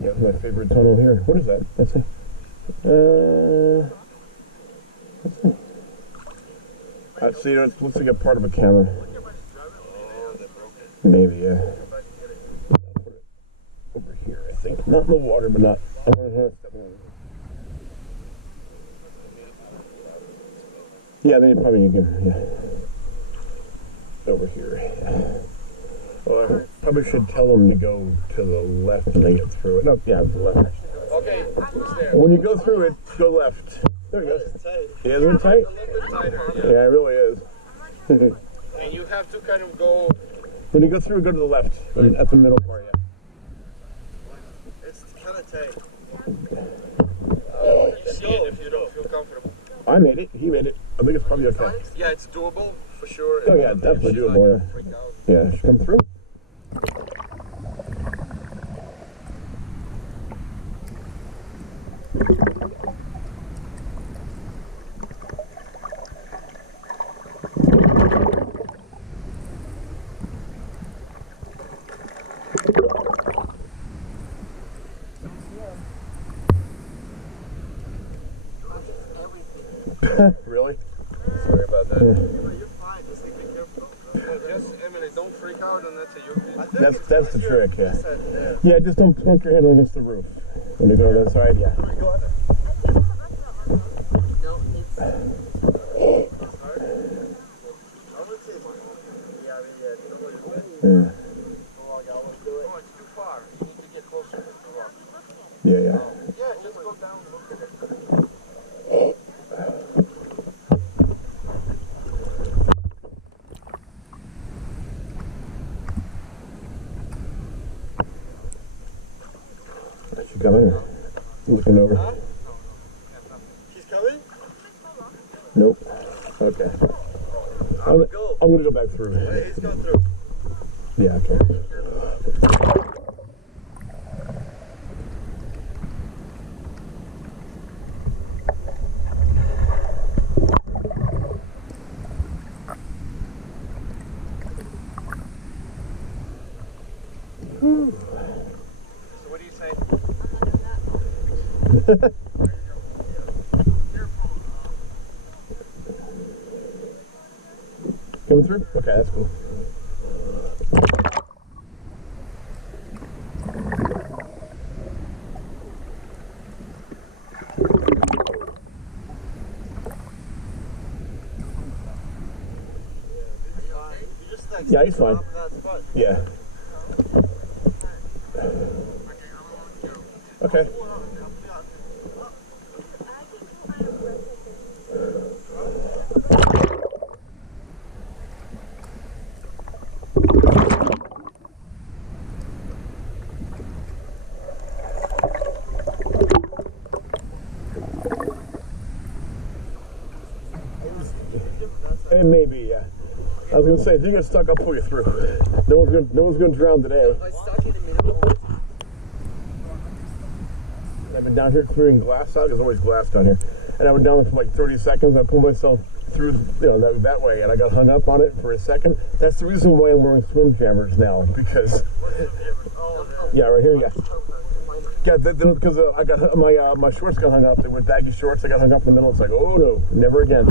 Yeah, my favorite tunnel here. What is that? Let's see. Let's see. It looks like a part of a camera. Maybe, yeah. Over here, I think. Not in the water, but not. Yeah, then you probably can. Yeah. Over here. Well, I probably should tell them to go to the left when they get through it. No, yeah, the left. Okay, it's there. When you go through it, go left. There you go. It's tight. Yeah, isn't it tight? A little bit tighter, yeah. Yeah, it really is. And you have to kind of go. When you go through, go to the left. At the middle part, yeah. It's kind of tight. You see it if you don't feel comfortable. I made it. He made it. I think it's probably okay. Yeah, it's doable for sure. Oh yeah, definitely doable. Yeah, should come through. Really? Sorry about that. You're fine. Just be careful. Just, Emily, don't freak out and that's it. That's the trick, yeah. Yeah, just don't plunk your head against the roof. When you go to that side, yeah. Yeah. Yeah, yeah. Yeah, just go down and look at it. She coming? Looking over. She's coming? Nope. Okay. I'm gonna go back through. Hey, he's gone through. Yeah, okay. So what do you say? Coming through? Okay, that's cool. Yeah, he's fine. Yeah. Okay. It may be, yeah. I was gonna say, if you get stuck, I'll pull you through. No one's gonna drown today. I've been down here clearing glass out. There's always glass down here, and I went down there for like 30 seconds. I pulled myself through, that way, and I got hung up on it for a second. That's the reason why I'm wearing swim jammers now, because yeah, right here, yeah. Yeah, because I got my shorts got hung up. They were baggy shorts. I got hung up in the middle. It's like, oh no, never again.